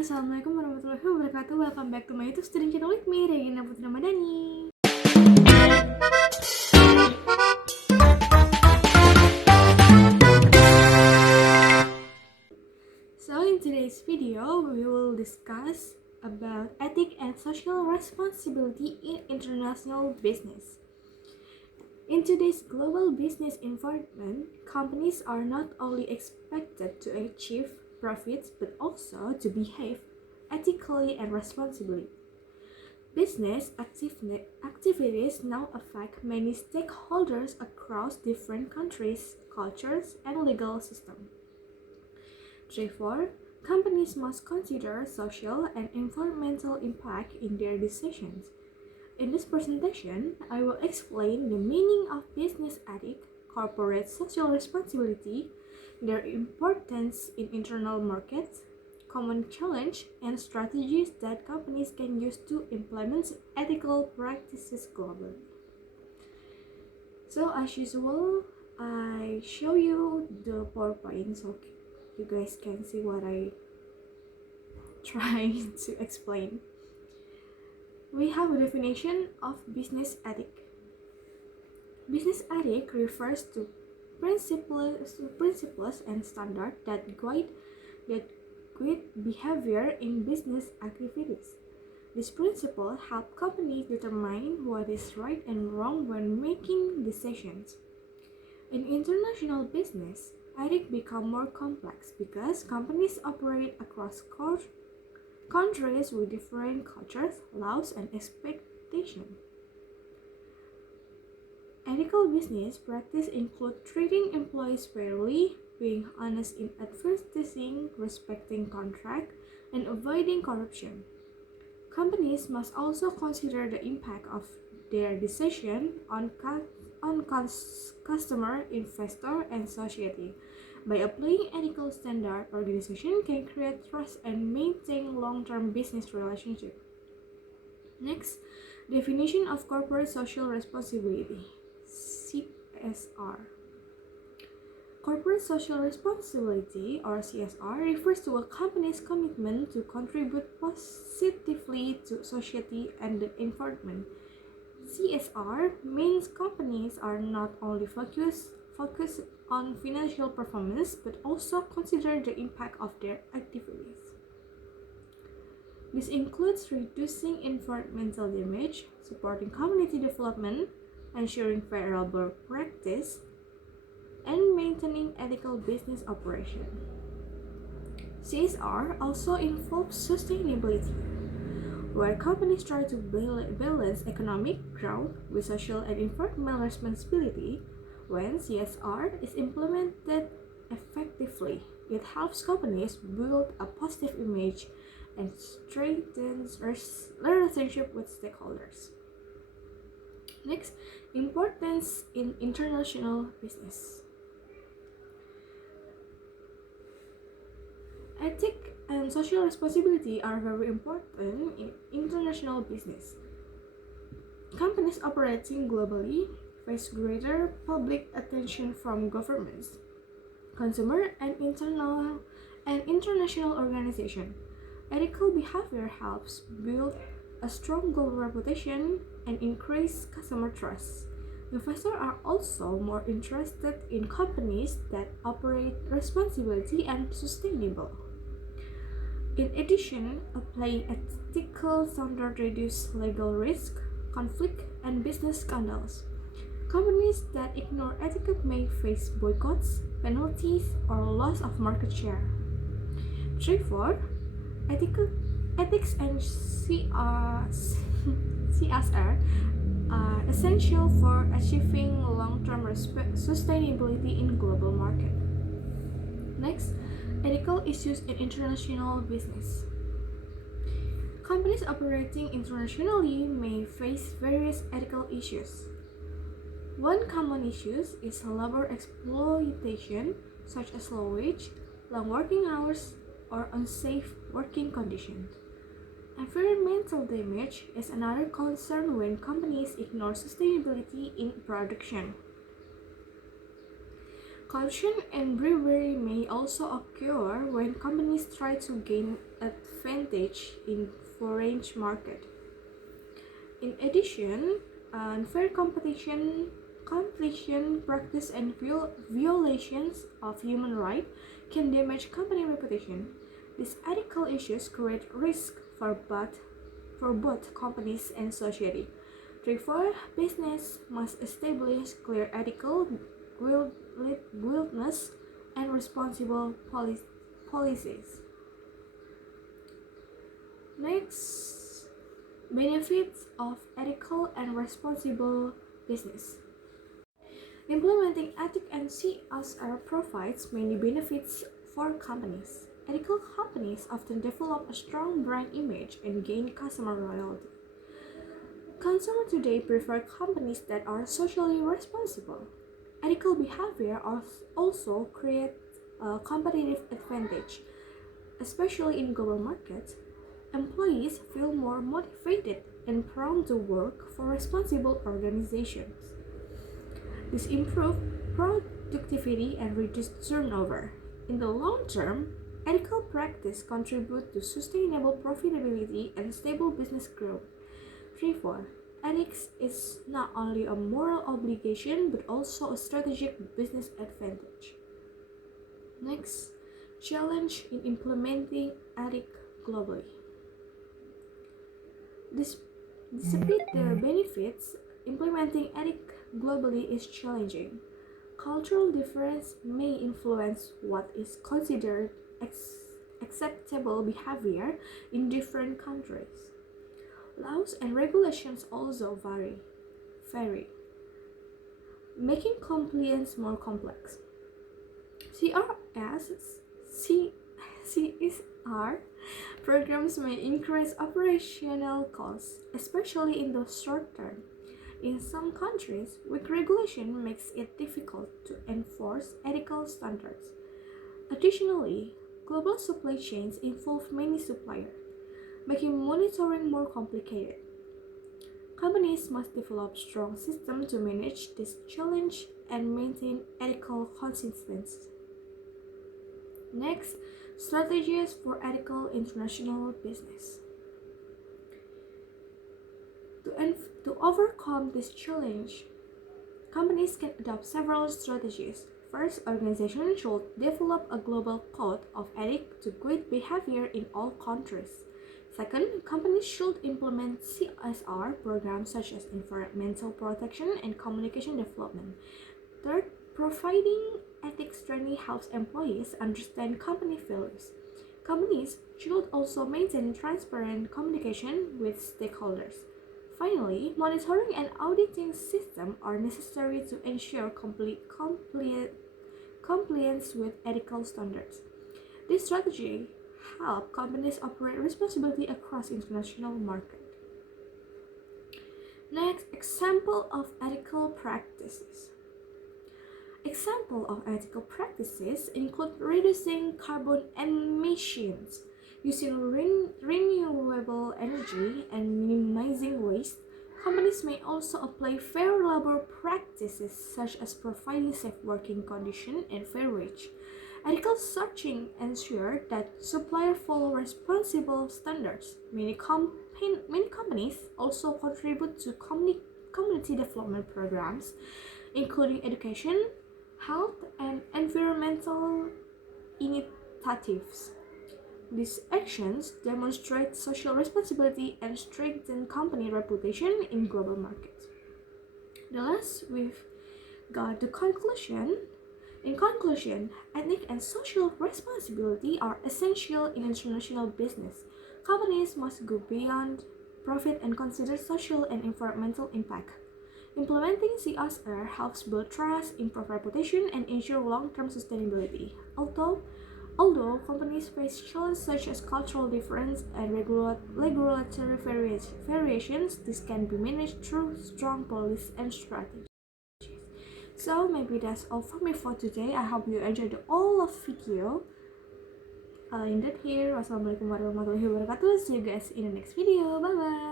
Assalamualaikum warahmatullahi wabarakatuh. Welcome back to my YouTube student channel with me, Regina Putri Ramadhani. So in today's video, we will discuss about ethics and social responsibility in international business. In today's global business environment, companies are not only expected to achieve profits but also to behave ethically and responsibly. Business activities now affect many stakeholders across different countries, cultures, and legal systems. Therefore, companies must consider social and environmental impact in their decisions. In this presentation, I will explain the meaning of business ethics, corporate social responsibility, their importance in internal markets, common challenge, and strategies that companies can use to implement ethical practices globally. So as usual, I show you the PowerPoint so you guys can see what I try to explain. We have a definition of business ethic. Business ethic refers to principles and standards that guide behavior in business activities. These principles help companies determine what is right and wrong when making decisions. In international business, ethics become more complex because companies operate across countries with different cultures, laws, and expectations. Ethical business practices include treating employees fairly, being honest in advertising, respecting contracts, and avoiding corruption. Companies must also consider the impact of their decision on customer, investor, and society. By applying ethical standards, organizations can create trust and maintain long-term business relationships. Next, definition of corporate social responsibility, CSR. Corporate social responsibility, or CSR, refers to a company's commitment to contribute positively to society and the environment. CSR means companies are not only focused on financial performance but also consider the impact of their activities. This includes reducing environmental damage, supporting community development, ensuring fair labor practice, and maintaining ethical business operation. CSR also involves sustainability, where companies try to balance economic growth with social and environmental responsibility. When CSR is implemented effectively, it helps companies build a positive image and strengthens relationship with stakeholders. Next, importance in international business. Ethics and social responsibility are very important in international business. Companies operating globally face greater public attention from governments, consumer, and international organizations. Ethical behavior helps build a strong global reputation and increase customer trust. Investors are also more interested in companies that operate responsibly and sustainable. In addition, applying ethical standards reduces legal risk, conflict, and business scandals. Companies that ignore etiquette may face boycotts, penalties, or loss of market share. Therefore, ethics and CSR are essential for achieving long-term sustainability in global market. Next, ethical issues in international business. Companies operating internationally may face various ethical issues. One common issue is labor exploitation, such as low wage, long working hours, or unsafe working conditions. Environmental damage is another concern when companies ignore sustainability in production. Corruption and bribery may also occur when companies try to gain advantage in foreign market. In addition, unfair competition practice and violations of human rights can damage company reputation. These ethical issues create risk for both companies and society. Therefore, business must establish clear ethical guidelines and responsible policies. Next, benefits of ethical and responsible business. Implementing ethics and CSR provides many benefits for companies. Ethical companies often develop a strong brand image and gain customer loyalty. Consumers today prefer companies that are socially responsible. Ethical behavior also creates a competitive advantage, especially in global markets. Employees feel more motivated and prompt to work for responsible organizations. This improves productivity and reduces turnover. In the long term, ethical practice contributes to sustainable profitability and stable business growth. Therefore, ethics is not only a moral obligation but also a strategic business advantage. Next, challenge in implementing ethics globally. Despite the benefits, implementing ethics globally is challenging. Cultural difference may influence what is considered acceptable behavior in different countries. Laws and regulations also vary, making compliance more complex. CSR programs may increase operational costs, especially in the short term. In some countries, weak regulation makes it difficult to enforce ethical standards. Additionally, global supply chains involve many suppliers, making monitoring more complicated. Companies must develop strong systems to manage this challenge and maintain ethical consistency. Next, strategies for ethical international business. To overcome this challenge, companies can adopt several strategies. First, organizations should develop a global code of ethics to guide behavior in all countries. Second, companies should implement CSR programs such as environmental protection and communication development. Third, providing ethics training helps employees understand company values. Companies should also maintain transparent communication with stakeholders. Finally, monitoring and auditing systems are necessary to ensure compliance with ethical standards. This strategy helps companies operate responsibly across international markets. Next, example of ethical practices. Examples of ethical practices include reducing carbon emissions, using renewable energy, and minimizing waste. Companies may also apply fair labor practices such as providing safe working conditions and fair wage. Ethical sourcing ensures that suppliers follow responsible standards. Many companies also contribute to community development programs, including education, health, and environmental initiatives. These actions demonstrate social responsibility and strengthen company reputation in global markets. The last, we've got the conclusion. In conclusion, ethics and social responsibility are essential in international business. Companies must go beyond profit and consider social and environmental impact. Implementing CSR helps build trust, improve reputation, and ensure long-term sustainability. Although companies face challenges such as cultural difference and regulatory variations, this can be managed through strong policies and strategies. So maybe that's all for me for today. I hope you enjoyed all of video. I'll end it here. Wassalamualaikum warahmatullahi wabarakatuh. See you guys in the next video. Bye bye.